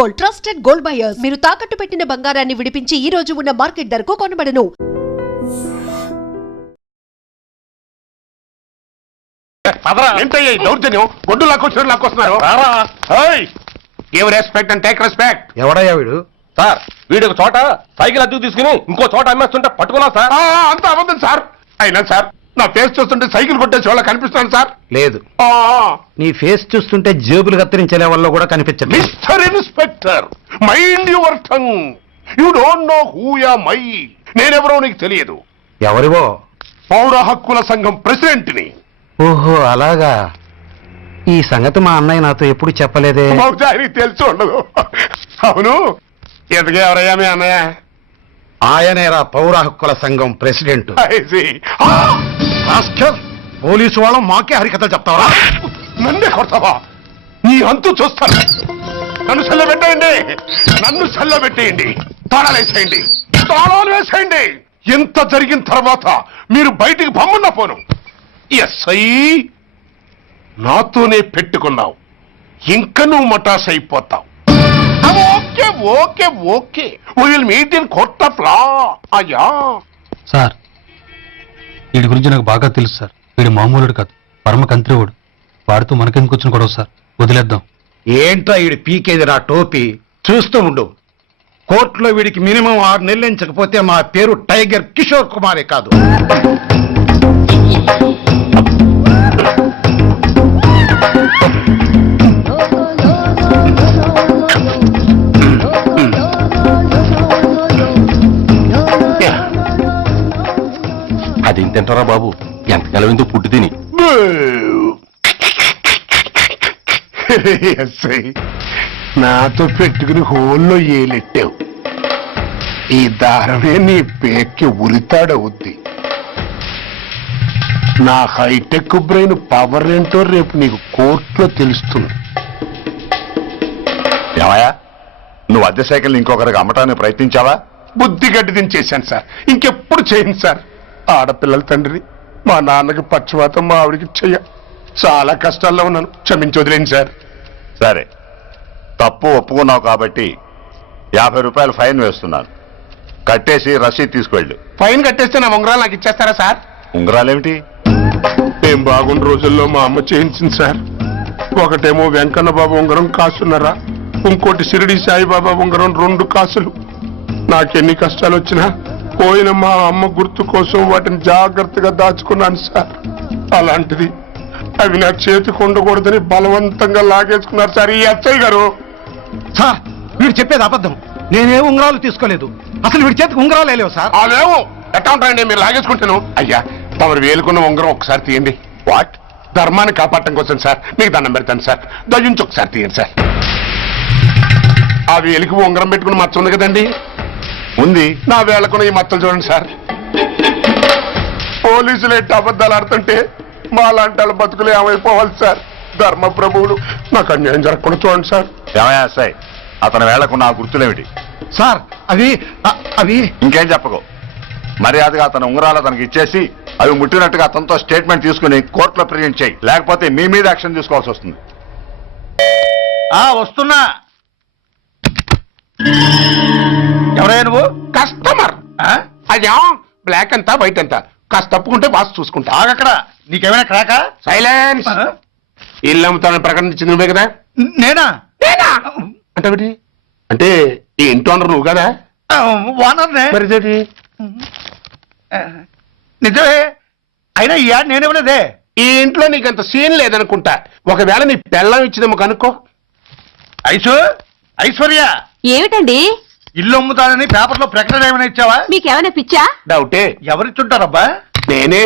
Gold, trusted gold buyers. మీరు తాకట్టు పెట్టిన బంగారాన్ని విడిపించి ఈ రోజు ఉన్న మార్కెట్ ధరకు కొనబడను. ఏంటయ్యా దౌర్జన్యం? గొడ్డు లాక్కొస్తున్నారు. Respect and take respect. ఎవడయ్యా వీడు? సార్ వీడు ఒక చోట సైకిల్ అద్దెకు తీసుకుని ఇంకో చోట అమ్మేస్తుంటే పట్టుకున్నా సార్. అంత అబద్ధం సార్. అయినా సార్ నా ఫేస్ చూస్తుంటే సైకిల్ కొట్టేసి వాళ్ళ కనిపిస్తాను సార్. లేదు, నీ ఫేస్ చూస్తుంటే జేబులు కత్తిరించే లెవెల్లో కూడా కనిపించదు. Mister inspector, mind your tongue. You don't know who yeah my. నేనెవరో నీకు తెలియదు. ఎవరివో? పౌర హక్కుల సంఘం ప్రెసిడెంట్ ని. ఓహో అలాగా. ఈ సంగతి మా అన్నయ్య నాతో ఎప్పుడు చెప్పలేదే. బహుశా ఆయనకి తెలిసి ఉండదు. అవును, ఎదుగా ఎవరయ్యా మీ అన్నయ్య? ఆయనేరా పౌర హక్కుల సంఘం ప్రెసిడెంట్. I see. పోలీసు వాళ్ళం మాకే హరికథలు చెప్తావరా? నన్నే కొడతావా? నీ అంతు చూస్తాను. నన్ను సెల్లబెట్టేయండి, నన్ను సెల్లబెట్టేయండి. తాళాలు వేసేయండి, తాళాలు వేసేయండి. ఎంత జరిగిన తర్వాత మీరు బయటికి పంపన్నా పోను. ఎస్ఐ నాతోనే పెట్టుకున్నావు, ఇంకా నువ్వు మటాస్ అయిపోతావు. Okay okay okay, will meet in court of law. అయ్యా సార్, వీడి గురించి నాకు బాగా తెలుసు సార్. వీడు మామూలుడు కాదు, పరమ కంత్రివుడు. వాడితో మనకెందుకు వచ్చిన గొడవ సార్, వదిలేద్దాం. ఏంట్రా వీడి పీకేది నా టోపీ? చూస్తూ ఉండు. కోర్టులో వీడికి మినిమం 6 నెలలు ఎంచకపోతే మా పేరు టైగర్ కిషోర్ కుమారే కాదు. అది తింటారా బాబు? ఎంతకాలం ఎందుకు పుట్టి తిని. ఎస్ఐ నాతో పెట్టుకుని హోల్లో ఏలెట్టావు. ఈ దారమే నీ పేక్కి ఉరితాడవుద్ది. నా హైటెక్ బ్రెయిన్ పవర్ ఏంటో రేపు నీకు కోర్టులో తెలుస్తుంది. ఏమయ్యా, నువ్వు అద్దె సైకిల్ ఇంకొకరికి అమ్మటానికి ప్రయత్నించావా? బుద్ధి గడ్డి దించేశాను సార్, ఇంకెప్పుడు చేయను సార్. ఆడపిల్లల తండ్రి, మా నాన్నకి పక్షవాతం, మా ఆవిడికి చెయ్య. చాలా కష్టాల్లో ఉన్నాను, క్షమించి వదిలేండి సార్. సరే, తప్పు ఒప్పుకున్నావు కాబట్టి 50 రూపాయలు ఫైన్ వేస్తున్నాను. కట్టేసి రసీదు తీసుకువెళ్ళు. ఫైన్ కట్టేస్తే నా ఉంగరాలు నాకు ఇచ్చేస్తారా సార్? ఉంగరాలేమిటి? ఏం బాగున్న రోజుల్లో మా అమ్మ చేయించింది సార్. ఒకటేమో వెంకన్న బాబు ఉంగరం కాసున్నరా, ఇంకోటి షిరిడి సాయిబాబా ఉంగరం 2 కాసులు. నాకెన్ని కష్టాలు వచ్చినా పోయిన మా అమ్మ గుర్తు కోసం వాటిని జాగ్రత్తగా దాచుకున్నాను సార్. అలాంటిది అవి నా చేతికి ఉండకూడదని బలవంతంగా లాగేసుకున్నారు సార్ ఈ ఎస్ఐ గారు. సార్, వీడు చెప్పేది అబద్ధం. నేనే ఉంగరాలు తీసుకోలేదు. అసలు వీడి చేతికి ఉంగరాలు లేవు సార్. అదేమో ఎట్టా ఉంటాయండి, మీరు లాగేసుకుంటాను. అయ్యా తమరు వేలుకున్న ఉంగరం ఒకసారి తీయండి. వాట్? ధర్మాన్ని కాపాడటం కోసం సార్, మీకు దండం పెడతాను సార్. దయ్యుంచి ఒకసారి తీయండి సార్. ఆ వేలికి ఉంగరం పెట్టుకుని మచ్చ ఉంది కదండి, ఉంది. నా వేళకున్న ఈ మచ్చలు చూడండి సార్. పోలీసులు ఎట్టి అబద్ధాలు ఆడుతుంటే మా లాంటి వాళ్ళ బతుకులు ఏమైపోవాలి సార్? ధర్మ ప్రభువులు, నాకు అన్యాయం జరగకుండా చూడండి సార్. ఏమయ్యా సాయి, అతని వేళకున్న ఆ గుర్తులేమిటి? సార్ అవి ఇంకేం చెప్పకు. మర్యాదగా అతని ఉంగరాలు అతనికి ఇచ్చేసి అవి ముట్టినట్టుగా అతనితో స్టేట్మెంట్ తీసుకుని కోర్టులో ప్రెజెంట్ చేయి. లేకపోతే మీ మీద యాక్షన్ తీసుకోవాల్సి వస్తుంది. వస్తున్నా. ఎవరయ్యా నువ్వు? కస్టమర్. అయ్యా బ్లాక్ అంతా వైట్ అంతా కాస్త తప్పుకుంటే బాస్ చూసుకుంటా. ఆగక్కడ. నీకేమైనా క్రాకా? సైలెన్స్. ఇల్లు అమ్ముతానని ప్రకటించింది నువ్వే కదా? నేనా? అంటే అంటే ఈ ఇంటి ఓనర్ నువ్వు కదా? ఓనర్నే. మరి ఇదేంటి? నిజమే. అయినా ఈ యాడ్ నేనేమలేదే. ఈ ఇంట్లో నీకంత సీన్ లేదనుకుంటా. ఒకవేళ నీ పెళ్ళం ఇచ్చిందేమో కనుక్కో. ఐశ్వర్య, ఏమిటండి? ఇల్లు అమ్ముతానని పేపర్లో ప్రకటన ఏమైనా ఇచ్చావా? మీకేమైనా పిచ్చా? డౌటే. ఎవరిచ్చుంటారబ్బా? నేనే.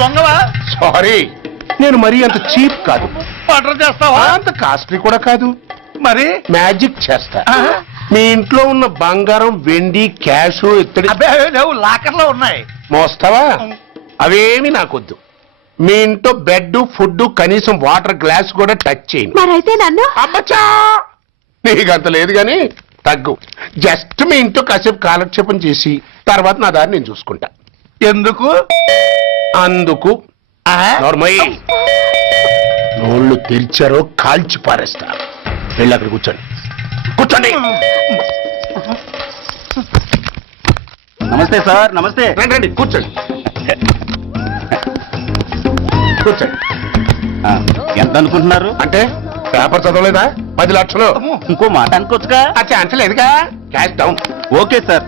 దొంగవా? సారీ, నేను మరీ అంత చీప్ కాదు. ఆర్డర్ చేస్తావా? అంత కాస్ట్లీ కూడా కాదు. మరి మ్యాజిక్ చేస్తా. మీ ఇంట్లో ఉన్న బంగారం, వెండి, క్యాష్, ఇత్తడి లేవు, లాకర్లో ఉన్నాయి. మోస్తావా? అవేమి నాకొద్దు. మీ ఇంట్లో బెడ్, ఫుడ్, కనీసం వాటర్ గ్లాస్ కూడా టచ్ చేయను. మరైతే నన్ను అబ్బచ్చా, నీకంత లేదు గాని తగ్గు. జస్ట్ మీ ఇంట్లో కాసేపు కాలక్షేపం చేసి తర్వాత నా దారి నేను చూసుకుంటా. ఎందుకు? అందుకు. నోర్మయ్య, నోళ్ళు తెరిచారో కాల్చి పారేస్తా. వెళ్ళి అక్కడ కూర్చోండి. కూర్చోండి. నమస్తే సార్, నమస్తే. రండి రండి, కూర్చోండి కూర్చోండి. ఎంత అనుకుంటున్నారు? అంటే పేపర్ చదవలేదా? 10 లక్షలు. ఇంకో మాట అనుకోవచ్చుగా. ఆ ఛాన్స్ లేదుగా. Cash down. ఓకే సార్,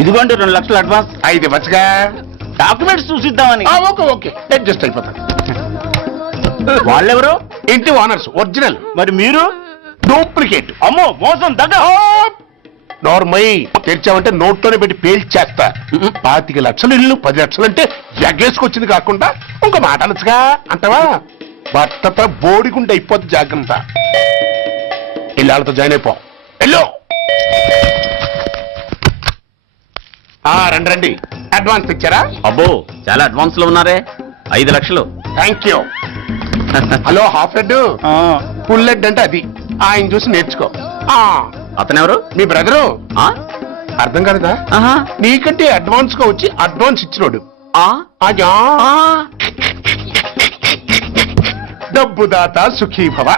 ఇదిగోండి 2 లక్షలు అడ్వాన్స్. 5 ఇవ్వచ్చుగా. డాక్యుమెంట్స్ చూసిద్దామని. ఓకే ఓకే, అడ్జస్ట్ అయిపోతాను. వాళ్ళెవరు? ఇంటి ఓనర్స్, ఒరిజినల్. మరి మీరు? డూప్లికేట్. అమ్మో, మోసం దగ్గర. నోర్మై తెరిచామంటే నోట్లోనే పెట్టి పేల్చేస్తా. 25 లక్షలు ఇల్లు, 10 లక్షలు అంటే ఎగ్గేసుకొచ్చింది కాకుండా ఇంకో మాట అనొచ్చుగా అంటావా? బట్టతో బోడిగుంటే అయిపోద్ది, జాగ్రత్త. ఇల్లాళ్ళతో జాయిన్ అయిపో. ఎల్లో రండి రండి. అడ్వాన్స్ ఇచ్చారా? అబ్బో, చాలా అడ్వాన్స్ లో ఉన్నారే. 5 లక్షలు. Thank you. Hello, half head full head అంటే అది. ఆయన చూసి నేర్చుకో. అతనెవరు? మీ బ్రదరు. అర్థం కాలేదా? నీకంటే అడ్వాన్స్ గా వచ్చి అడ్వాన్స్ ఇచ్చినోడు. అయ్యా, డబ్బు దాత సుఖీభవ.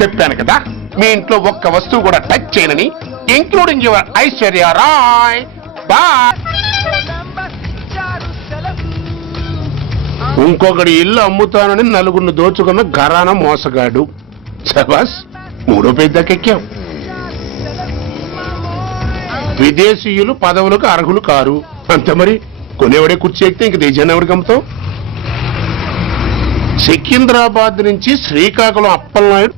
చెప్పాను కదా, మీ ఇంట్లో ఒక్క వస్తువు కూడా టచ్ చేయనని, including your Aishwarya Rai. Bye. ఇంకొకటి ఇల్లు అమ్ముతానని నలుగురిని దోచుకున్న ఘరానా మోసగాడు. శబాస్, 3వ పేజీ దాకా ఎక్కాం. విదేశీయులు పదవులకు అర్హులు కారు. అంతే మరి. కొనేవాడే కుర్చీ ఎక్కితే ఇంక దేశాన్ని ఎవరికి అమ్ముతాం? సికింద్రాబాద్ నుంచి శ్రీకాకుళం అప్పలనాయుడు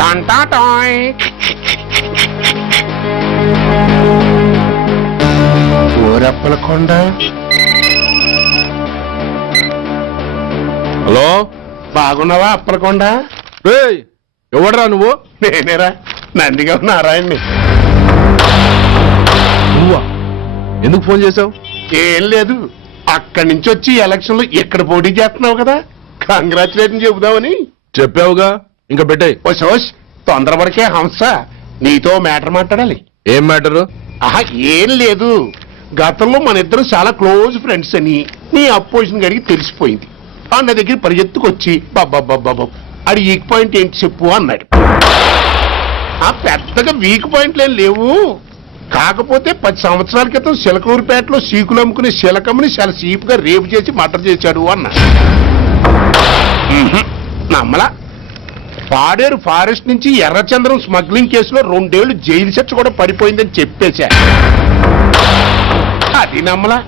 టాంటాటాయ్. ఊరప్పలకొండ. హలో, బాగున్నావా అప్పలకొండ? ఎవడరా నువ్వు? నేనేరా, నందిగా నారాయణ్ణి. నువ్వా? ఎందుకు ఫోన్ చేసావు? ఏం లేదు, అక్కడి నుంచి వచ్చి ఎలక్షన్ లో ఇక్కడ పోటీ చేస్తున్నావు కదా, కంగ్రాచులేషన్ చెబుదామని. చెప్పావుగా, ఇంకా పెట్టాయి. ఓ సోష్, తొందరపడికే హంస, నీతో మ్యాటర్ మాట్లాడాలి. ఏం మ్యాటరు? ఆహా, ఏం లేదు. గతంలో మన ఇద్దరు చాలా క్లోజ్ ఫ్రెండ్స్ అని నీ అపోజిషన్ గడికి తెలిసిపోయింది. అన్న దగ్గర పరిగెత్తుకొచ్చి బాబా అది వీక్ పాయింట్ ఏంటి చెప్పు అన్నాడు. ఆ పెద్దగా వీక్ పాయింట్లు ఏం లేవు, కాకపోతే 10 సంవత్సరాల క్రితం శిలకూరుపేటలో సీకులు అమ్ముకునే శిలకమ్మని చాలా సీపుగా రేపు చేసి మర్డర్ చేశాడు అన్నా. నమ్మలా. పాడేరు ఫారెస్ట్ నుంచి ఎర్రచంద్రం స్మగ్లింగ్ కేసులో 2 ఏళ్లు జైలు శిక్ష కూడా పడిపోయిందని చెప్పేశా. అది నమ్మలా.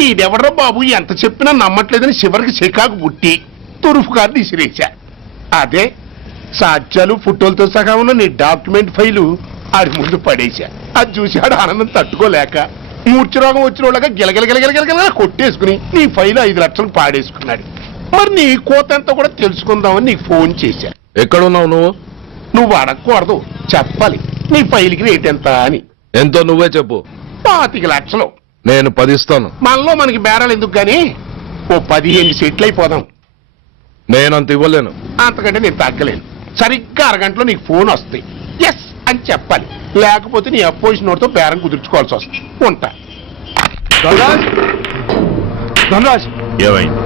ఈడెవడో బాబు ఎంత చెప్పినా నమ్మట్లేదని చివరికి చికాకు పుట్టి తురుపు కార్డు ఇసిరేశా. అదే సాక్ష్యాలు ఫోటోలతో సహా ఉన్న నీ డాక్యుమెంట్ ఫైలు ఆడి ముందు పడేశా. అది చూశాడు ఆనందం తట్టుకోలేక మూర్ఛరోగం వచ్చిన వాళ్ళగా గిలగిలగిలగిలగిలగిల కొట్టేసుకుని నీ ఫైలు 5 లక్షలు పాడేసుకున్నాడు. మరి నీ కోతంతా కూడా తెలుసుకుందామని నీకు ఫోన్ చేశా. ఎక్కడున్నావు నువ్వు? నువ్వు అడగకూడదు, చెప్పాలి. నీ ఫైల్కి రేట్ ఎంత అని. ఎంతో నువ్వే చెప్పు. 25 లక్షలు. నేను 10 ఇస్తాను. మనలో మనకి బేరాలు ఎందుకు గాని, ఓ 15 సెటిల్ అయిపోదాం. నేనంత ఇవ్వలేను. అంతకంటే నేను తగ్గలేను. సరిగ్గా అరగంటలో నీకు ఫోన్ వస్తాయి. ఎస్ అని చెప్పాలి, లేకపోతే నీ అపోజిషన్ వాడితో బేరం కుదుర్చుకోవాల్సి వస్తుంది. ఉంటా. ధనరాజ్, ఏమైంది?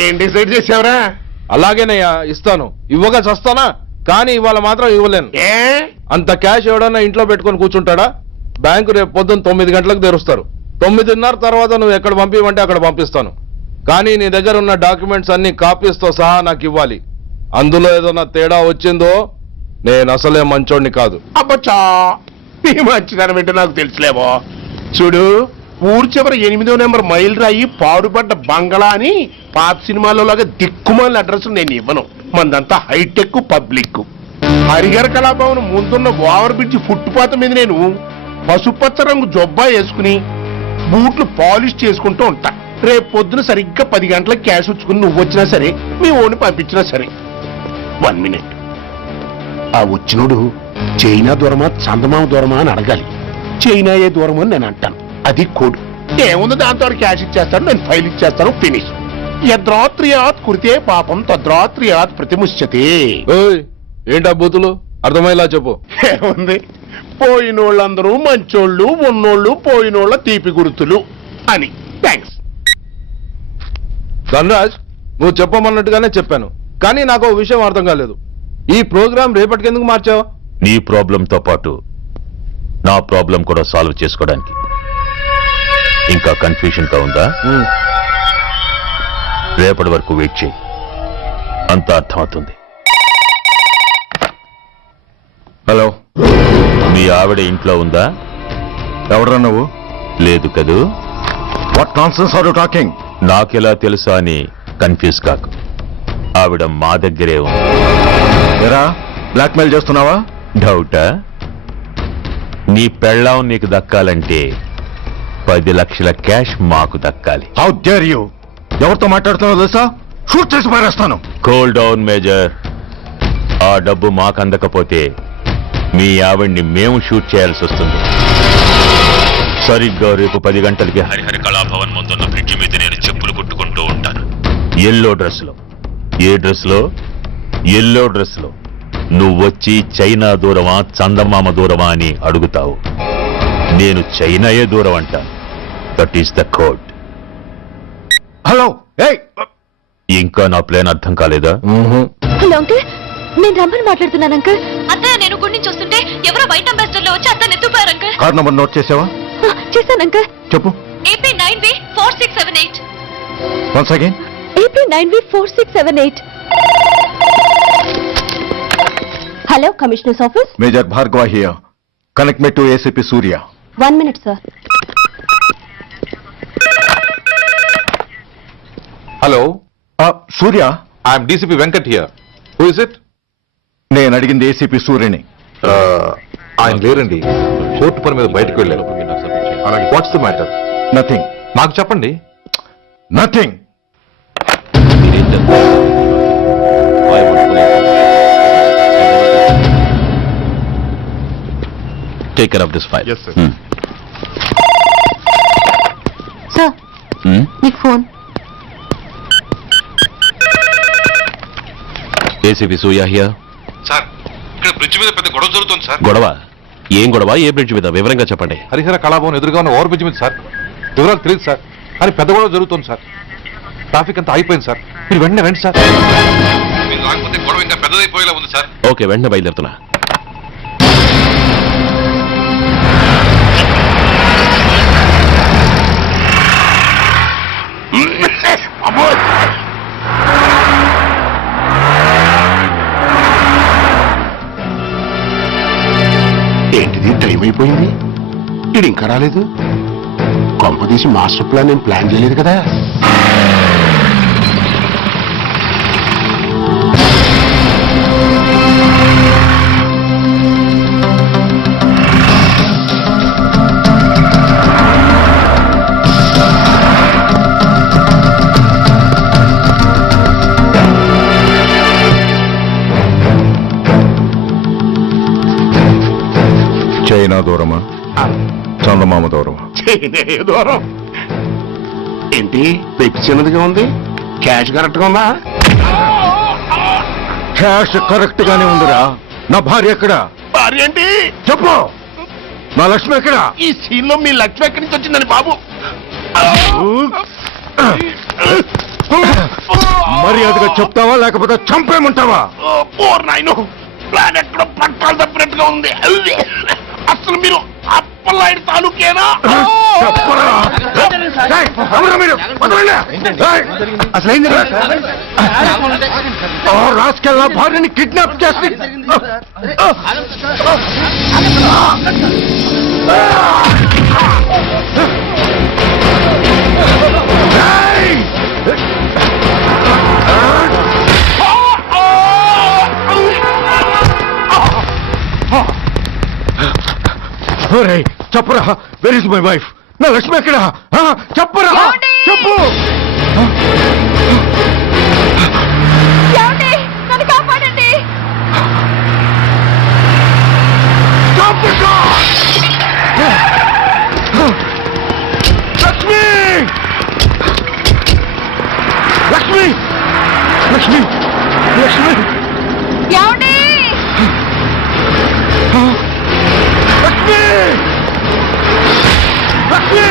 ఏం డిసైడ్ చేసావురా? అలాగేనయ్యా, ఇస్తాను. ఇవ్వగా చస్తానా, కానీ ఇవాళ మాత్రం ఇవ్వలేను. ఏ అంత క్యాష్ ఎవడన్నా ఇంట్లో పెట్టుకొని కూర్చుంటాడా? బ్యాంకు రేపు పొద్దున్న 9 గంటలకు తెరుస్తారు. 9:30 తర్వాత నువ్వు ఎక్కడ పంపివంటే అక్కడ పంపిస్తాను. కానీ నీ దగ్గర ఉన్న డాక్యుమెంట్స్ అన్ని కాపీస్తో సహా నాకు ఇవ్వాలి. అందులో ఏదైనా తేడా వచ్చిందో నేను అసలే మంచోడిని కాదు. అబ్బచ్చా, నీ మంచిదనం ఏంటో నాకు తెలుసులేవో. చూడు, ఊరు చివరి 8వ నెంబర్ మైల్ రాయి పాడుపడ్డ బంగళా అని పాత సినిమాలో లాగా దిక్కుమాల అడ్రస్ నేను ఇవ్వను. మందంతా హైటెక్ పబ్లిక్. హరిహర కళాభవన్ ముందున్న ఓవర్ బ్రిడ్జ్ ఫుట్పాత్ మీద నేను పసుపచ్చ రంగు జొబ్బా వేసుకుని బూట్లు పాలిష్ చేసుకుంటూ ఉంటా. రేపు పొద్దున సరిగ్గా 10 గంటలకు క్యాష్ వచ్చుకుని నువ్వు వచ్చినా సరే, మీ ఓన్ని పంపించినా సరే. 1 మినిట్. ఆ వచ్చినోడు చైనా దూరమా చందమామ దూరమా అని అడగాలి. చైనా ఏ దూరం అని నేను అంటాను. అది కోడ్. ఏముంది, దాంతో క్యాష్ ఇచ్చేస్తాను, నేను ఫైల్ ఇచ్చేస్తాను, ఫినిష్. యద్రాత్రియాత్ కురితే పాపం తద్రాత్రియాత్ ప్రతిముష్యతే. ఏంటా బూతులు? అర్థమయ్యేలా చెప్పు. ఏముంది, పోయినోళ్ళందరూ మంచోళ్ళు, ఉన్నోళ్ళు పోయినోళ్ళ తీపి గుర్తులు. అని. థ్యాంక్స్. ధనరాజ్, నువ్వు చెప్పమన్నట్టుగానే చెప్పాను, కానీ నాకు ఓ విషయం అర్థం కాలేదు. ఈ ప్రోగ్రాం రేపటికి ఎందుకు మార్చావు? నీ ప్రాబ్లంతో పాటు నా ప్రాబ్లం కూడా సాల్వ్ చేసుకోవడానికి. ఇంకా కన్ఫ్యూజన్ గా ఉందా? రేపటి వరకు వెయిట్ చేయి, అంతా అర్థమవుతుంది. హలో, మీ ఆవిడ ఇంట్లో ఉందా? ఎవడ్రా నువ్వు? లేదు కదూ. What nonsense are you talking? నాకెలా తెలుసా అని కన్ఫ్యూజ్ కాకు. ఆవిడ మా దగ్గరే ఉంది. ఎరా, బ్లాక్మెయిల్ చేస్తున్నావా? డౌటా? నీ పెళ్ళాం నీకు దక్కాలంటే 10 లక్షల క్యాష్ మాకు దక్కాలి. How dare you? ఎవరితో మాట్లాడుతున్నావు తెలుసా? షూట్ చేసి పారేస్తాను. Cool down major. ఆ డబ్బు మాకు అందకపోతే మీ ఆవిడ్ని మేము షూట్ చేయాల్సి వస్తుంది. సరిగ్గా రేపు 10 గంటలకి హరిహర కళాభవన్ ముందున్న బ్రిడ్జి మీద నేను చెప్పులు కుట్టుకుంటూ ఉంటాను. ఎల్లో డ్రెస్లో. ఏ డ్రెస్లో? ఎల్లో డ్రెస్లో. నువ్వొచ్చి చైనా దూరమా చందమామ దూరమా అని అడుగుతావు. నేను చైనాయే దూరం అంటాను. That is the code. Hello, ఏయ్, ఇంకా నా ప్లాన్ అర్థం కాలేదా? హలో అంకుల్, నేను రమ్మని మాట్లాడుతున్నాను అంకుల్. అత్తయ్య నేను గుడి నుంచి వస్తుంటే ఎవరో వైట్ అంబాసిడర్ లో వచ్చి అత్తని ఎత్తుపోయారు అంకుల్. కార్ నంబర్ నోట్ చేసావా? చేశాను అంకుల్. చెప్పు. AP 9V4678. Once again. AP 9V4678. Hello, commissioners office. Major Bhargava here. Connect me to ACP Surya. 1 minute sir. Hello, Surya, I'm DCP Venkat here. Who is it? నేను అడిగింది ACP సూర్యని. ఆయన లేరండి, court పని మీద బయటకు వెళ్ళారు. What's the matter? నథింగ్. నాకు చెప్పండి. Nothing. Take care of this file. Sir, మీకు phone. ACP Surya here. Sir, ఇక్కడ బ్రిడ్జ్ మీద పెద్ద గొడవ జరుగుతుంది సార్. గొడవ? ఏం గొడవ? ఏ బ్రిడ్జ్ మీద? వివరంగా చెప్పండి. హరిహర కళాభవన్ ఎదురుగా ఉన్న ఓవర్ బ్రిడ్జ్ మీద సార్. వివరాలు తెలియదు సార్, కానీ పెద్ద గొడవ జరుగుతుంది సార్. ట్రాఫిక్ అంతా అయిపోయింది సార్. మీరు వెంటనే రండి సార్. మీరు రాకపోతే గొడవ ఇంకా పెద్దదైపోయేలా ఉంది సార్. ఓకే, వెంటనే బయలుదేరుతున్నా. ఏంటిది, టైం అయిపోయింది, ఇది ఇంకా రాలేదు. కొంపదీసి మాస్టర్ ప్లాన్ నేను ప్లాన్ చేయలేదు కదా. చైనా దూరమా చందమామ దూరమా? దూరం ఏంటి, పెట్టి చిన్నదిగా ఉంది, క్యాష్ కరెక్ట్ గా ఉందా? క్యాష్ కరెక్ట్ గానే ఉందిరా. నా భార్య ఎక్కడ? భార్య ఏంటి చెప్పు. నా లక్ష్మి ఎక్కడ? ఈ సీన్ లో మీ లక్ష్మి ఎక్కడి నుంచి వచ్చిందని బాబు? మర్యాదగా చెప్తావా లేకపోతే చంపేమంటావా? పోర్ నాయను, ప్లాన్ ఎక్కడో పట్టాలు తప్పినట్టుగా ఉంది. అసలు మీరు అప్పలాంటి తాలూకేనా? రాసుకెళ్ళ భార్యని కిడ్నాప్ చేసి చెప్పరా, వెర్ ఇస్ మై వైఫ్? నా లక్ష్మి ఎక్కడ? చెప్పరా, చెప్పు. నన్ను కాపాడండి. లక్ష్మి, లక్ష్మి, లక్ష్మి, లక్ష్మి, ఏమండి? లక్ష్మి, లక్ష్మి.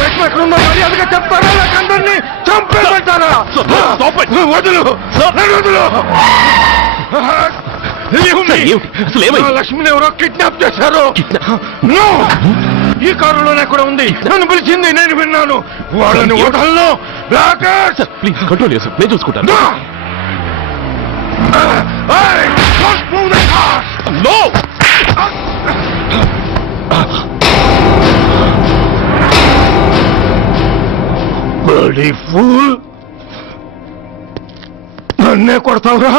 లక్ష్మి ఎక్కడుందో మర్యాదగా చెప్తారా నాకందరినీ చంపేమంటారా? వదులు వదులు. లక్ష్మిని ఎవరో కిడ్నాప్ చేశారు. ఈ కారులోనే కూడా ఉంది. నన్ను పిలిచింది, నేను విన్నాను. వాళ్ళని వదలను. ప్లీజ్ కంట్రోల్ చేస్తాను, నేను చూసుకుంటాను. ఫూల్, నన్నే కొడతావురా?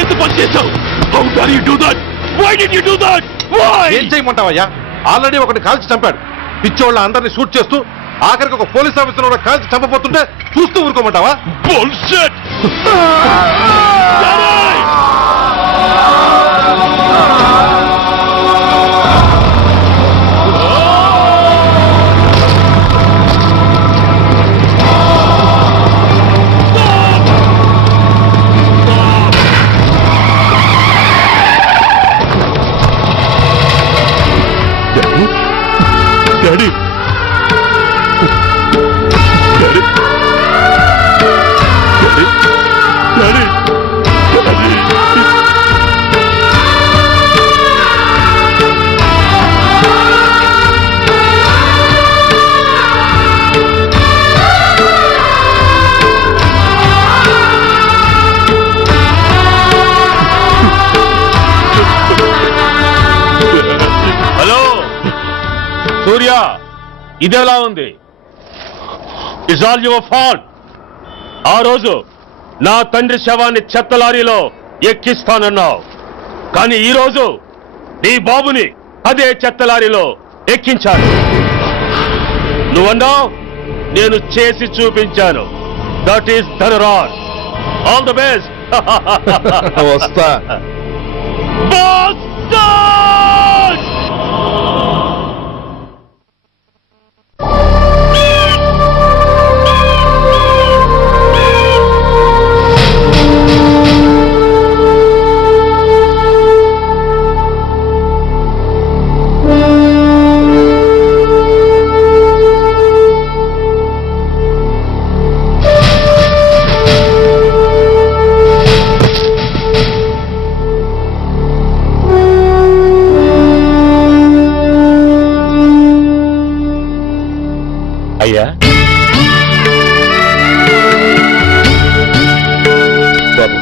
ఎంత పని చేశావు? How dare you do that? Why did you do that? Why? ఏం చేయమంటావయ్యా? ఆల్రెడీ ఒకటి కాల్చి చంపాడు. పిచ్చోళ్ళ అందరినీ షూట్ చేస్తూ ఆఖరికి ఒక పోలీస్ ఆఫీసర్ కూడా కాల్చి చంపబోతుంటే చూస్తూ ఊరుకోమంటావా? Bullshit! Daddy! హలో సూర్య, ఇదెలా ఉంది? It's all your fault. ఆ రోజు నా తండ్రి శవాన్ని చెత్త లారీలో ఎక్కిస్తానన్నావు, కానీ ఈ రోజు నీ బాబుని అదే చెత్త లారీలో ఎక్కించాను. నువ్వన్నావు, నేను చేసి చూపించాను. That is Dhanraj. All the best. వస్తా. అయ్యా, బాబు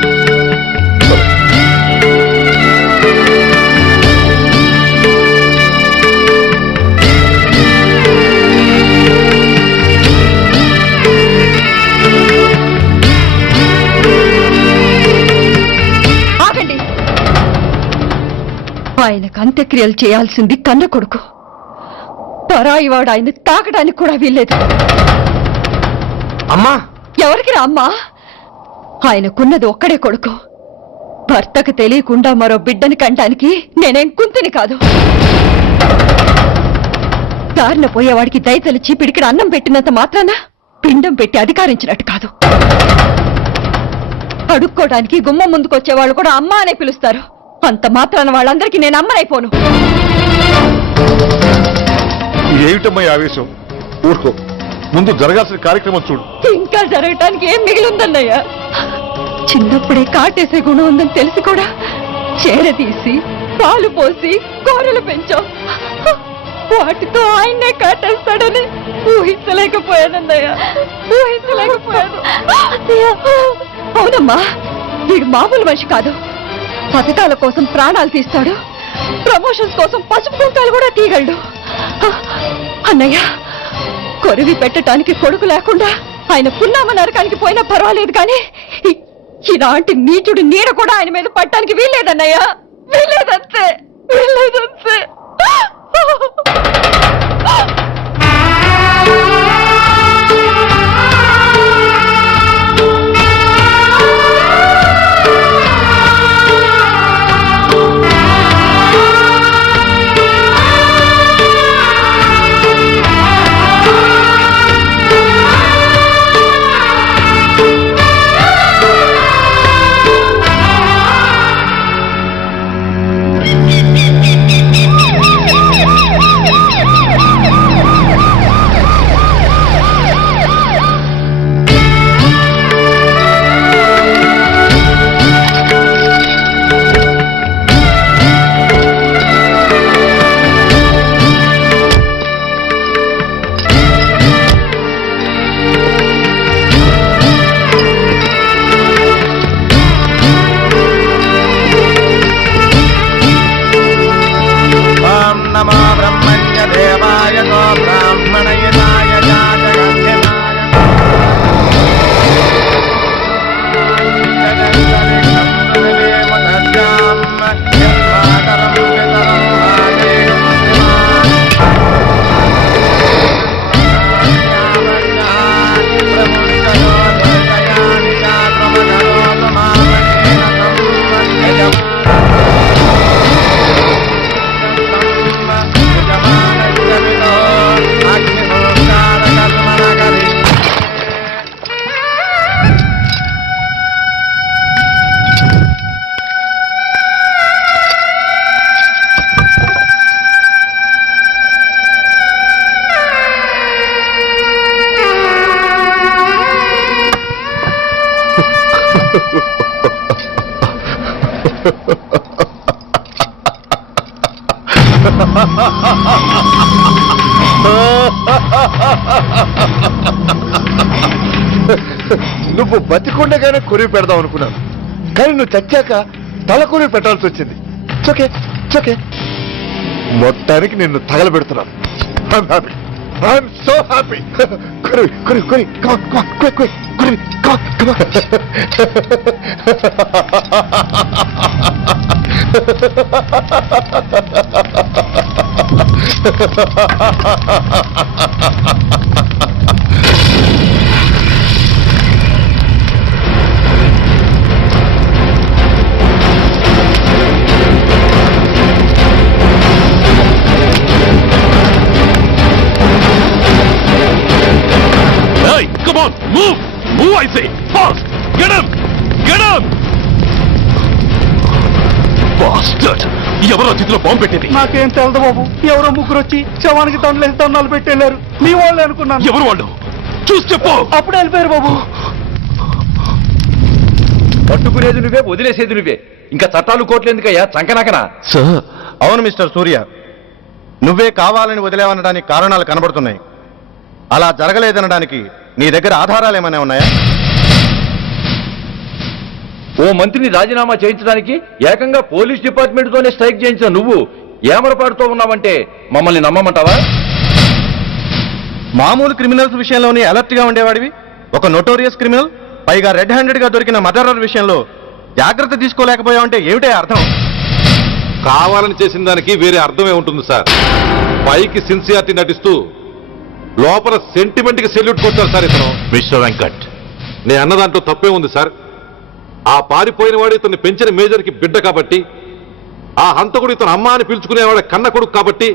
ఆగండి. ఆయనకు అంత్యక్రియలు చేయాల్సింది కన్న కొడుకు. పరాయివాడు ఆయన తాకడానికి కూడా వీల్లేదు. అమ్మా, ఎవరికి రా అమ్మా? ఆయనకున్నది ఒక్కడే కొడుకు. భర్తకు తెలియకుండా మరో బిడ్డని కంటానికి నేనేం కుంతిని కాదు. దారిన పోయేవాడికి దయతలిచి పిడికిడ అన్నం పెట్టినంత మాత్రాన పిండం పెట్టి అధికారించినట్టు కాదు. అడుక్కోవడానికి గుమ్మం ముందుకొచ్చేవాళ్ళు కూడా అమ్మ అనే పిలుస్తారు. అంత మాత్రాన వాళ్ళందరికీ నేను అమ్మనైపోను. ఏమిటమ్మా ఆవేశం? ఊరుకో, ముందు జరగాల్సిన కార్యక్రమం చూడు. ఇంకా జరగటానికి ఏం మిగిలిందన్నయ్య? చిన్నప్పుడే కాటేసే గుణం ఉందని తెలిసి కూడా చేరదీసి పాలు పోసి కూరలు పెంచాం. వాటితో ఆయన్నే కాటేస్తాడని ఊహించలేకపోయానన్నయ్య, ఊహించలేకపోయాను. అవునమ్మా, వీడు మామూలు మనిషి కాదు. పథకాల కోసం ప్రాణాలు తీస్తాడు, ప్రమోషన్స్ కోసం పసుపు కుంకాలు కూడా తీయగలడు. అన్నయ్య, కొరివి పెట్టడానికి కొడుకు లేకుండా ఆయన పున్నామ నరకానికి పోయినా పర్వాలేదు, కానీ ఇలాంటి నీచుడి నీడ కూడా ఆయన మీద పట్టడానికి వీల్లేదన్నయ్య, వీల్లేదంతే, వీల్లేదంతే. నువ్వు బతికుండగానే కొరివి పెడదాం అనుకున్నాను, కానీ నువ్వు చచ్చాక తల కొరివి పెట్టాల్సి వచ్చింది. ఓకే ఓకే, మొత్తానికి నిన్ను తగలబెడుతున్నాను. I'm happy, I'm so happy. కొరివి కొరివి కొరివి, కొరివి Come on, move! Move, I say! Fast! Get him! Get him! Bastard! ఎవరో చేతిలో బాంబు పెట్టేది? నాకేం తెలదు బాబు. ఎవరో ముగ్గురు వచ్చి శవానికి దండలేసి దండాలు పెట్టేళ్ళారు. మీ వాళ్ళే అనుకున్నాను. ఎవరు వాళ్ళు? చూసి చెప్పు. అప్పుడే వెళ్ళిపోయారు బాబు. పట్టుకునేది నువ్వే, వదిలేసేది నువ్వే. ఇంకా చట్టాలు కోట్లు ఎందుకయ్యా చంకనాకనా? సార్, అవును మిస్టర్ సూర్య, నువ్వే కావాలని వదిలేవనడానికి కారణాలు కనబడుతున్నాయి. అలా జరగలేదనడానికి నీ దగ్గర ఆధారాలు ఏమైనా ఉన్నాయా? ఓ మంత్రిని రాజీనామా చేయించడానికి ఏకంగా పోలీస్ డిపార్ట్మెంట్ తోనే స్ట్రైక్ చేయించిన నువ్వు ఏమరపాటుతో ఉన్నావంటే మమ్మల్ని నమ్మమంటావా? మామూలు క్రిమినల్స్ విషయంలోనే అలర్ట్ గా ఉండేవాడివి, ఒక నోటోరియస్ క్రిమినల్, పైగా రెడ్ హ్యాండెడ్ గా దొరికిన మర్డరర్ విషయంలో జాగ్రత్త తీసుకోలేకపోయావంటే ఏమిటే అర్థం? కావాలని చేసిన దానికి వేరే అర్థమే ఉంటుంది సార్. పైకి సిన్సియారిటీ నటిస్తూ లోపల సెంటిమెంట్ కి సెల్యూట్ కొట్టారు సార్ ఇతను. మిస్టర్ వెంకట్, నేను అన్న దాంట్లో తప్పే ఉంది సార్. ఆ పారిపోయిన వాడు ఇతన్ని పెంచిన మేజర్ కి బిడ్డ కాబట్టి, ఆ హంతకుడు ఇతను అమ్మ అని పిలుచుకునేవాడు కన్న కొడుకు కాబట్టి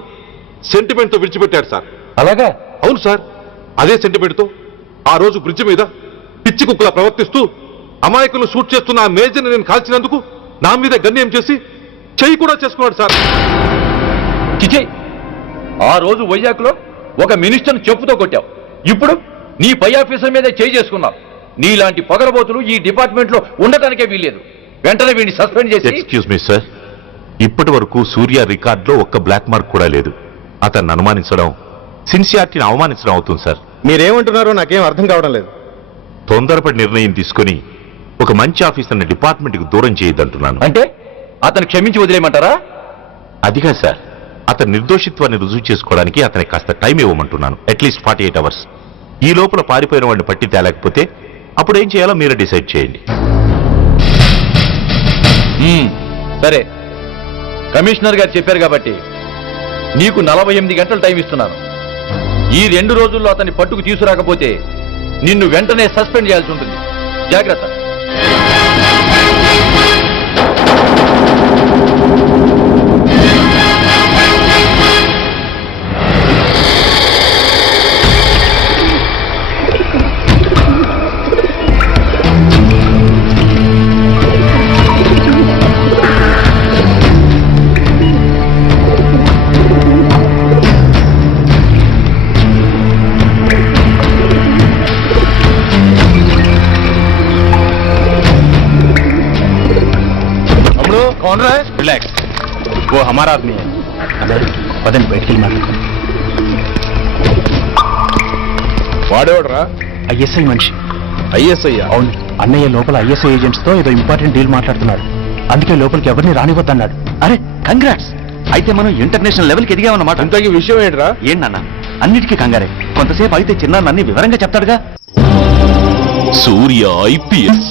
సెంటిమెంట్ తో విడిచిపెట్టాడు సార్. అలాగా? అవును సార్. అదే సెంటిమెంట్ తో ఆ రోజు బ్రిడ్జ్ మీద పిచ్చి కుక్కలా ప్రవర్తిస్తూ అమాయకులను షూట్ చేస్తున్న ఆ మేజర్ని నేను కాల్చినందుకు నా మీద గన్యం చేసి చెయ్యి కూడా చేసుకున్నాడు సార్. చిచే, ఆ రోజు వైజాగ్లో ఒక మినిస్టర్ని చెప్పుతో కొట్టావు, ఇప్పుడు నీ పై ఆఫీసర్ మీద చేయి చేసుకున్నావు. నీలాంటి పొగరబోతులు ఈ డిపార్ట్మెంట్ లో ఉండటానికే వీల్లేదు. వెంటనే వీడిని సస్పెండ్ చేసి. ఎక్స్క్యూజ్ మీ సార్, ఇప్పటి వరకు సూర్య రికార్డులో ఒక్క బ్లాక్ మార్క్ కూడా లేదు. అతన్ని అనుమానించడం సిన్సియారిటీని అవమానించడం అవుతుంది సార్. మీరేమంటున్నారో నాకేం అర్థం కావడం లేదు. తొందరపడి నిర్ణయం తీసుకుని ఒక మంచి ఆఫీసర్ని డిపార్ట్మెంట్ కు దూరం చేయొద్దంటున్నాను. అంటే అతను క్షమించి వదిలేయమంటారా? అదిగా సార్, అతని నిర్దోషిత్వాన్ని రుజువు చేసుకోవడానికి అతనికి కాస్త టైం ఇవ్వమంటున్నాను. At least 48 hours. ఈ లోపల పారిపోయిన వాడిని పట్టి తేలేకపోతే అప్పుడు ఏం చేయాలో మీరే డిసైడ్ చేయండి. సరే, కమిషనర్ గారు చెప్పారు కాబట్టి నీకు 48 గంటలు టైం ఇస్తున్నాను. ఈ 2 రోజుల్లో అతన్ని పట్టుకు తీసుకురాకపోతే నిన్ను వెంటనే సస్పెండ్ చేయాల్సి ఉంటుంది. జాగ్రత్త. कौन रहा है? रिलैक्स, वो हमारा आदमी है. పదండి బయటికి వెళ్ళి మాట్లాడుకుందాం. వాడేవాడరా? ఐఎస్ఐ మనిషి. ఐఎస్ఐ? అవును, అన్నయ్య లోపల ఐఎస్ఐ ఏజెంట్స్ తో ఏదో ఇంపార్టెంట్ డీల్ మాట్లాడుతున్నాడు. అందుకే లోపలికి ఎవరిని రానివ్వద్దన్నాడు. అరే కంగ్రాట్స్, అయితే మనం ఇంటర్నేషనల్ లెవెల్కి ఎదిగామన్నమాట. ఇంతకీ విషయం ఏంట్రా? ఏంటన్నా, అన్నిటికీ కంగారే. కొంతసేపు అయితే చిన్నాన్న అన్ని వివరంగా చెప్తాడుగా. సూర్య ఐపీఎస్.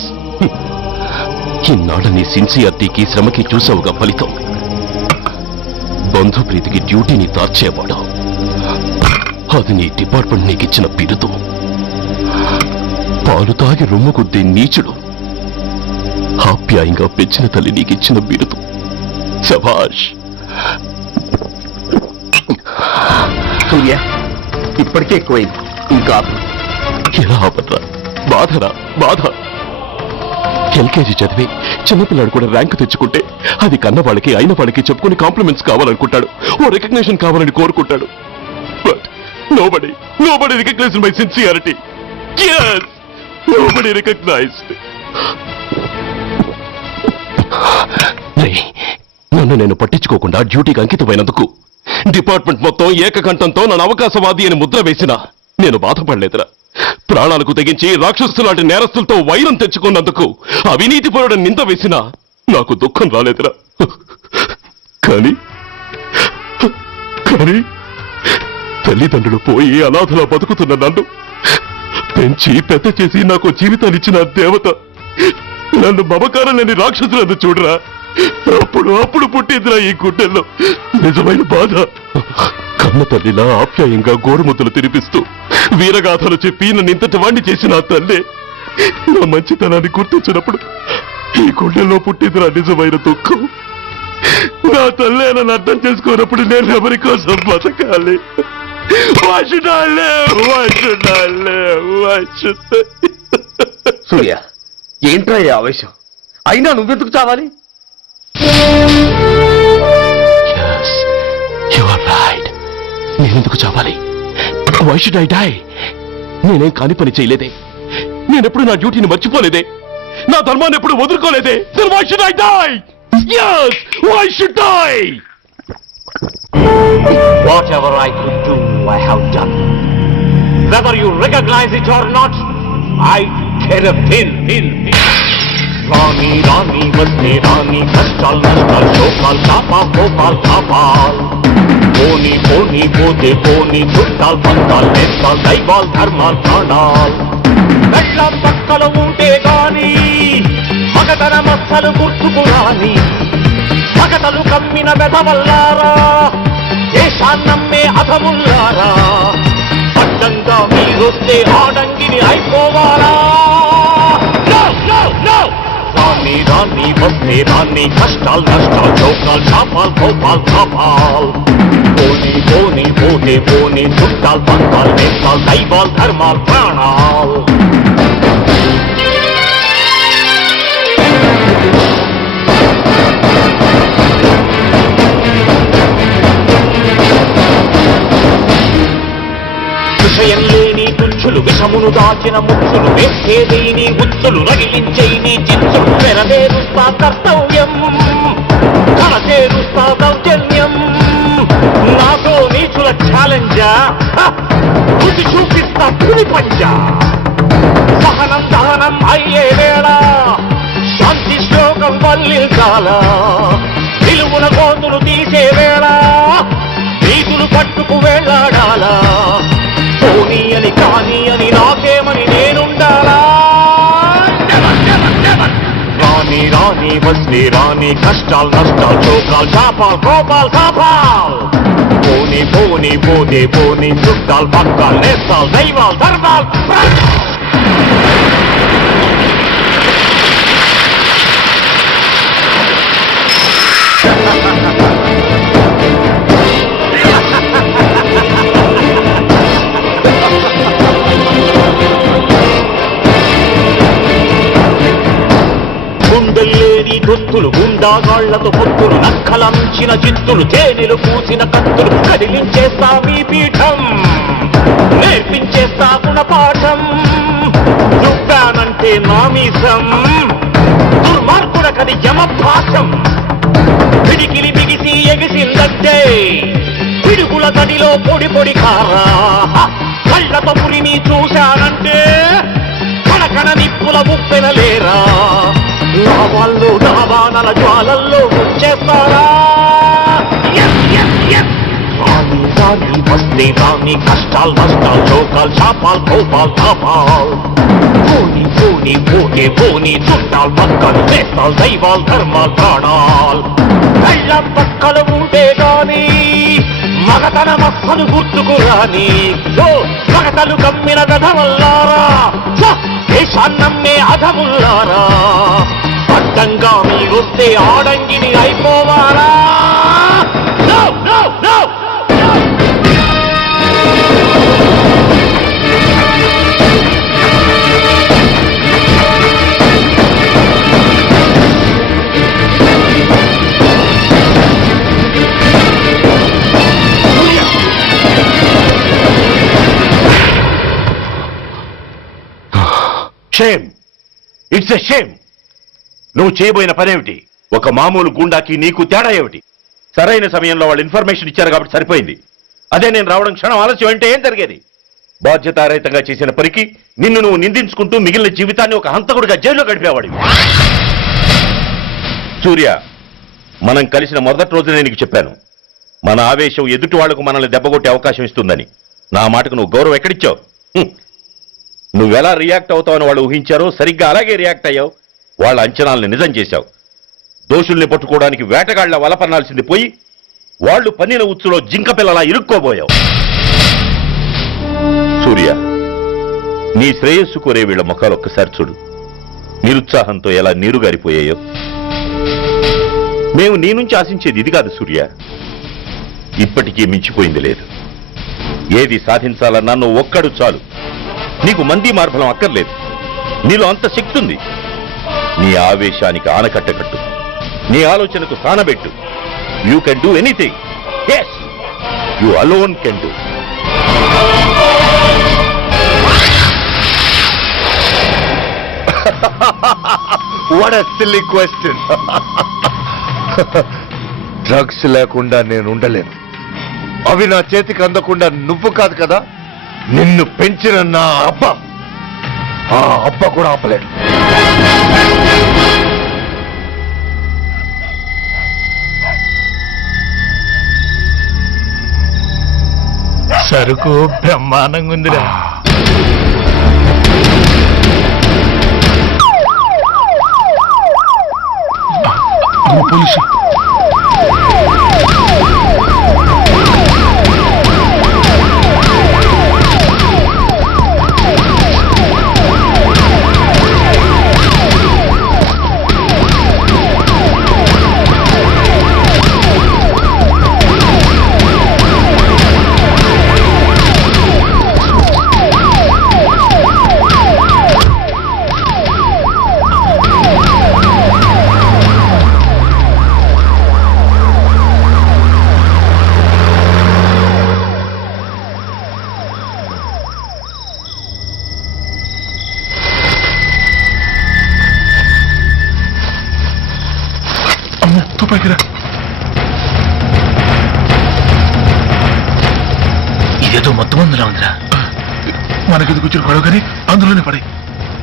ఇన్నాళ్ళ నీ సిన్సియారిటీకి శ్రమకి చూసావుగా ఫలితం. బంధుప్రీతికి డ్యూటీని తార్చేవాడు. అది నీ డిపార్ట్మెంట్ నీకిచ్చిన బిరుదు. పాలు తాగి రొమ్ము కొద్ది నీచుడు ఆప్యాయంగా పెంచిన తల్లి నీకిచ్చిన బిరుదు. శభాష్. సూర్య, ఇప్పటికే ఎక్కువైంది, ఇంకా ఎలా ఆపట్రా? బాధరా బాధ. ఎల్కేజీ చదివి చిన్నపిల్లాడు కూడా ర్యాంకు తెచ్చుకుంటే అది కన్న వాళ్ళకి అయిన వాళ్ళకి చెప్పుకుని కాంప్లిమెంట్స్ కావాలనుకుంటాడు, ఓ రికగ్నిషన్ కావాలని కోరుకుంటాడు. But nobody recognized my sincerity. Yes, nobody recognized. నన్ను నేను పట్టించుకోకుండా డ్యూటీకి అంకితమైనందుకు డిపార్ట్మెంట్ మొత్తం ఏకకంఠంతో నన్ను అవకాశవాది అని ముద్ర వేసినా నేను బాధపడలేదురా. ప్రాణాలకు తెగించి రాక్షసులాంటి నేరస్తులతో వైరం తెచ్చుకున్నందుకు అవినీతి పరుడని నింద వేసినా నాకు దుఃఖం రాలేదురా. కానీ తల్లిదండ్రులు పోయి అనాథలా బతుకుతున్న నన్ను పెంచి పెద్ద చేసి నాకు జీవితాన్ని ఇచ్చిన దేవత నన్ను మమకారం లేని రాక్షసులను చూడరా. అప్పుడు పుట్టిందిరా ఈ గుడ్డెల్లో నిజమైన బాధ. కన్న తల్లిలా ఆప్యాయంగా గోరుముద్దలు తినిపిస్తూ వీరగాథలు చెప్పి నన్ను ఇంతటి వాణ్ణి చేసిన ఆ తల్లే నా మంచితనాన్ని గుర్తించినప్పుడు ఈ గుడ్డెల్లో పుట్టిందిరా నిజమైన దుఃఖం. నా తల్లే నన్ను అర్థం చేసుకోనప్పుడు నేను ఎవరి కోసం బతకాలి? సూర్య, ఏంట్రా ఈ ఆవేశం? అయినా నువ్వెందుకు చావాలి? నేనెందుకు చావాలి? Why should I die? నేనేం కాని పని చేయలేదే, నేనెప్పుడు నా డ్యూటీని మర్చిపోలేదే, నా ధర్మాన్ని ఎప్పుడు వదులుకోలేదే. Then why should I die? Yes, why should I? Whatever I could do, I have done. Whether you recognize it or not, I care a pin. రాణి వస్తే రాణి, కష్టాలు నష్టాలు శోకాలు కోపాలు తాపాలు, పోనీ పోతే పోనీ, చుట్టాలు పంతాలు నేస్తాలు, దైవాలు ధర్మాలు ప్రాణాలు. మెట్ల పక్కలు ఉంటే గాని మగతన మస్తలు గుర్తుకు రాని, మగతలు కమ్మిన వెధవల్లారా, దేశాన్నమ్మే అధముల్లారా, అడ్డంగా మీరొస్తే ఆడంగిని అయిపోవాలా? రాణి వస్తే రాణి, కష్టాలు నష్టాలు శోకాలు కోపాలు తాపాలు, పోనీ పోతే పోనీ, చుట్టాలు పంతాలు నేస్తాలు, దైవాలు ధర్మాలు ప్రాణాలు. విషయం లేని తుచ్చులు, విషమును దాచిన ముచ్చులు, వేసేదేని ఉచ్చులు, రగిలించేని చిచ్చులు, నెరవేరుస్తా కర్తవ్యం, కలచేరుస్తా దౌర్జన్యం. నాతో నీచుల ఛాలెంజా, రుచి చూపిస్తా పులి పంజా. సహనం దహనం అయ్యే వేళ శాంతి శ్లోకం వల్లించాల, నిలువున గోతులు తీసే వేళ నీతులు పట్టుకు వేళ్లాడాలా. పోనీ అని కానీ అని నాకేమని నేనుండాలా? రాణి వస్తే రాణి, కష్టాలు నష్టాలు శోకాలు కోపాలు తాపాలు, పోనీ పోతే పోనీ, చుట్టాలు పక్కాలు నేస్తాలు, దైవాలు ధర్మాలు ప్రాణాలు. గుండెల్లేని దొత్తులు, గుండాగాళ్లతో పొత్తులు, నక్కలంచిన చిత్తులు, తేనెలు పూసిన కత్తులు, కదిలించేస్తా మీ పీఠం, నేర్పించేస్తా గుణపాఠం. దుబ్బానంటే నామీసం, దుర్మార్గుడకది యమపాఠం. పిడికిలి బిగిసి ఎగిసిందంటే పిడుగుల గడిలో పొడి కారా, కళ్ళతో పులిని చూశానంటే కనకన నిప్పుల ముప్పెనలేరా. నా వాళ్ళు నా బాణల జ్వాలల్లో వచ్చేస్తారా? ఆని రాని వస్తే రాని కష్టాలు నష్టాలు లోకాలు శాపాలు కోపాలు తాపాలు పోని పోని పోతే పోని చుట్టాలు పక్కలు చేస్తాలు దైవాలు ధర్మాలు ప్రాణాలు కళ్ళ పక్కలు ఉంటే గాని మగతన మక్కలు గుర్తుకు రాని మగతలు కమ్మిన దధవల్లారా దేశాన్నమ్మే అధముల్లారా అడ్డంగా మీరొస్తే ఆడంగిని అయిపోవాలా No, no, no! Shame, it's a shame. నువ్వు చేయబోయిన పనేమిటి? ఒక మామూలు గుండాకి నీకు తేడా ఏమిటి? సరైన సమయంలో వాళ్ళు ఇన్ఫర్మేషన్ ఇచ్చారు కాబట్టి సరిపోయింది. అదే నేను రావడం క్షణం ఆలస్యం అంటే ఏం జరిగేది? బాధ్యతారహితంగా చేసిన పనికి నిన్ను నువ్వు నిందించుకుంటూ మిగిలిన జీవితాన్ని ఒక హంతకుడిగా జైల్లో గడిపేవాడివి. సూర్య, మనం కలిసిన మొదటి రోజునే నీకు చెప్పాను, మన ఆవేశం ఎదుటి వాళ్లకు మనల్ని దెబ్బగొట్టే అవకాశం ఇస్తుందని. నా మాటకు నువ్వు గౌరవం ఎక్కడిచ్చావు? నువ్వెలా రియాక్ట్ అవుతావని వాళ్ళు ఊహించారో సరిగ్గా అలాగే రియాక్ట్ అయ్యావు. వాళ్ళ అంచనాల్ని నిజం చేశావు. దోషుల్ని పట్టుకోవడానికి వేటగాళ్ల వలపన్నాల్సింది పోయి వాళ్ళు పన్నిన ఉచ్చులో జింక పిల్లలా ఇరుక్కోబోయావు. సూర్య, నీ శ్రేయస్సు కోరే వీళ్ళ ముఖాలు ఒక్కసారి చూడు. నిరుత్సాహంతో ఎలా నీరుగారిపోయాయో. మేము నీ నుంచి ఆశించేది ఇది కాదు సూర్య. ఇప్పటికీ మించిపోయింది లేదు. ఏది సాధించాలన్నా నువ్వు ఒక్కడు చాలు. నీకు మంది మార్బలం అక్కర్లేదు. నీలో అంత శక్తి ఉంది. నీ ఆవేశానికి ఆనకట్ట కట్టు, నీ ఆలోచనకు సానబెట్టు. You can do anything. Yes, you alone can do. What a silly question. Drugs లేకుండా నేను ఉండలేను. అవి నా చేతికి అందకుండా నువ్వు కాదు కదా, నిన్ను పెంచిన నా అబ్బ, ఆ అబ్బ కూడా ఆపలేడు. సరుకు బ్రహ్మాండంగా ఉందిరా. పోలీసు ఇదేదో మొత్తం అందులో ఉందిరా. మనకిది కూర్చుని పడవ కానీ అందులోనే పడి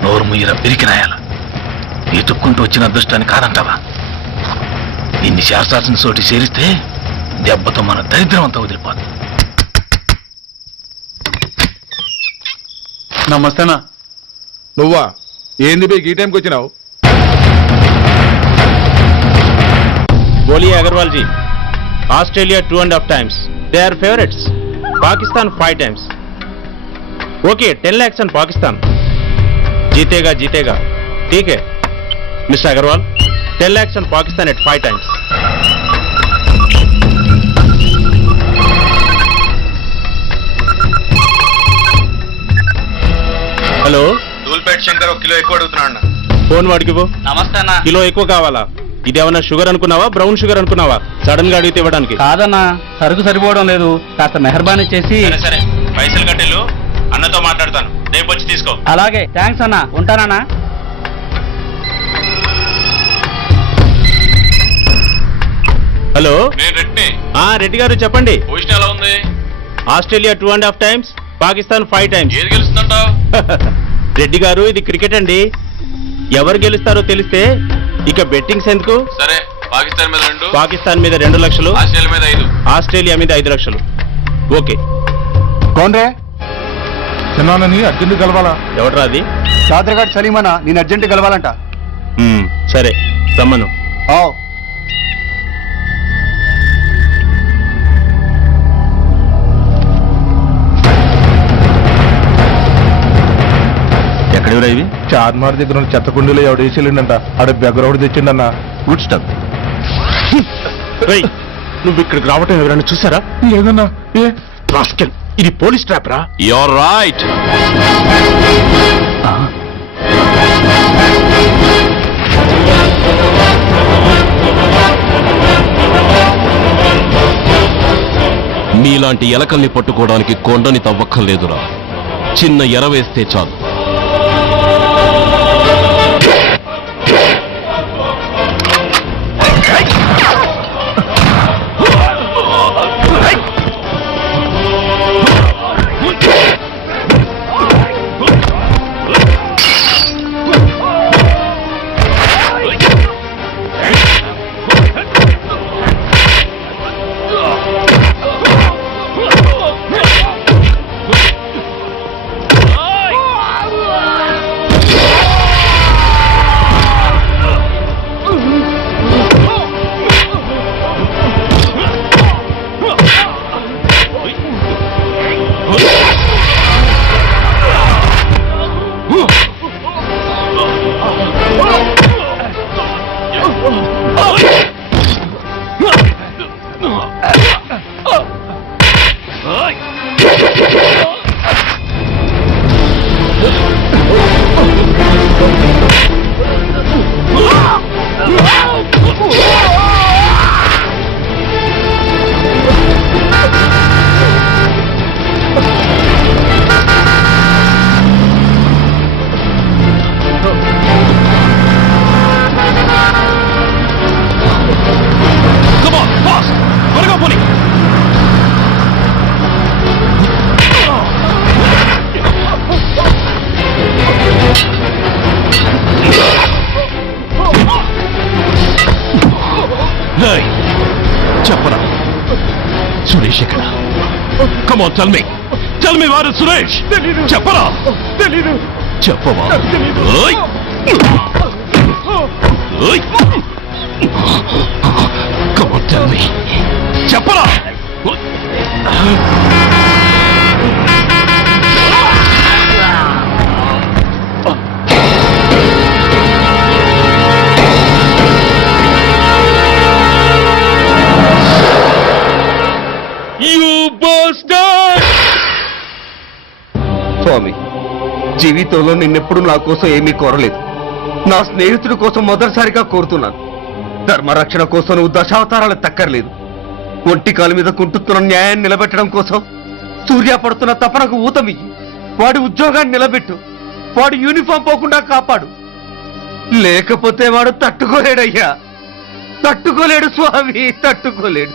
నోరు ముయ్యరా పిరికినాయాల. ఎత్తుక్కుంటూ వచ్చిన అదృష్టాన్ని కాదంటావా? ఇన్ని శాస్త్రాసిన చోటి చేరిస్తే దెబ్బతో మన దరిద్రం అంతా వదిలిపోదు. నమస్తేనా. నువ్వా? ఏంది బే ఈ టైంకి వచ్చినావు? बोलिए Agarwal ji. Australia 2.5 times. They are favorites. Pakistan 5 times. Okay, 10 lakhs on Pakistan. जीतेगा जीतेगा. ठीक है mister Agarwal, 10 lakhs on Pakistan at 5 times. Hello, Dhoolpet Shankar ఒక కిలో ఎక్కువ అడుగుతున్నా అన్న. ఫోన్ వాడికి పో. నమస్తే అన్న. కిలో ఎక్కువ కావాలా? ఇదేమన్నా షుగర్ అనుకున్నావా, బ్రౌన్ షుగర్ అనుకున్నావా? సడన్ గా అడిగితే ఇవ్వడానికి కాదన్నా, సరుకు సరిపోవడం లేదు. కాస్త మెహర్బానీ చేసి. సరే, పైసలు కట్టెలు అన్నతో మాట్లాడతాను. రేపు వచ్చి తీసుకో. అలాగే, థ్యాంక్స్ అన్న. ఉంటానన్నా. హలో, రెడ్డి. రెడ్డి గారు చెప్పండి. పొజిషన్ ఎలా ఉంది? Australia 2.5 times, Pakistan 5 times. ఏది గెలుస్తుందంటావు? రెడ్డి గారు, ఇది క్రికెట్ అండి. ఎవరు గెలుస్తారో తెలిస్తే ఇక బెట్టింగ్స్ ఎందుకు? సరే, పాకిస్తాన్ మీద 2, పాకిస్తాన్ మీద 2 లక్షలు, ఆస్ట్రేలియా మీద 5. ఆస్ట్రేలియా మీద 5 లక్షలు. ఓకే. కోన్రే చిన్నానని అర్జెంట్ కలవాలా? ఎవడ్రా అది? చాదరగాడు సలీమనా నేను అర్జెంట్ కలవాలంట. సరే రమ్మను. ఎక్కడెవరా ఇవి? చార్మార్ దగ్గర ఉన్న చెత్త కుండీలో ఎవడు వేసేళ్ళంట. ఆడ బెగ్గరౌడ్ తెచ్చిండన్నా. Good stuff. నువ్వు ఇక్కడికి రావటం ఎవరైనా చూసారా? లేదన్నా. ఏ రాస్కెల్, ఇది పోలీస్ ట్రాప్ రా. You're right. మీలాంటి ఎలకల్ని పట్టుకోవడానికి కొండని తవ్వక్కర్లేదురా, చిన్న ఎర వేస్తే చాలు. చెప్పరా సురేష్ ఎక్కడ? Come on, tell me. Tell me where is Suresh? చెప్పరా? చెప్పవా? ఓయ్! ఓయ్! Come on, tell me. చెప్పరా? స్వామి, జీవితంలో నిన్నెప్పుడు నా కోసం ఏమీ కోరలేదు. నా స్నేహితుడి కోసం మొదటిసారిగా కోరుతున్నాను. ధర్మరక్షణ కోసం నువ్వు దశావతారాలు తక్కర్లేదు. ఒంటి కాలు మీద కుంటుతున్న న్యాయాన్ని నిలబెట్టడం కోసం సూర్య పడుతున్న తపనకు ఊతమియ్యి. వాడి ఉద్యోగాన్ని నిలబెట్టు. వాడు యూనిఫామ్ పోకుండా కాపాడు. లేకపోతే వాడు తట్టుకోలేడయ్యా, తట్టుకోలేడు స్వామి, తట్టుకోలేడు.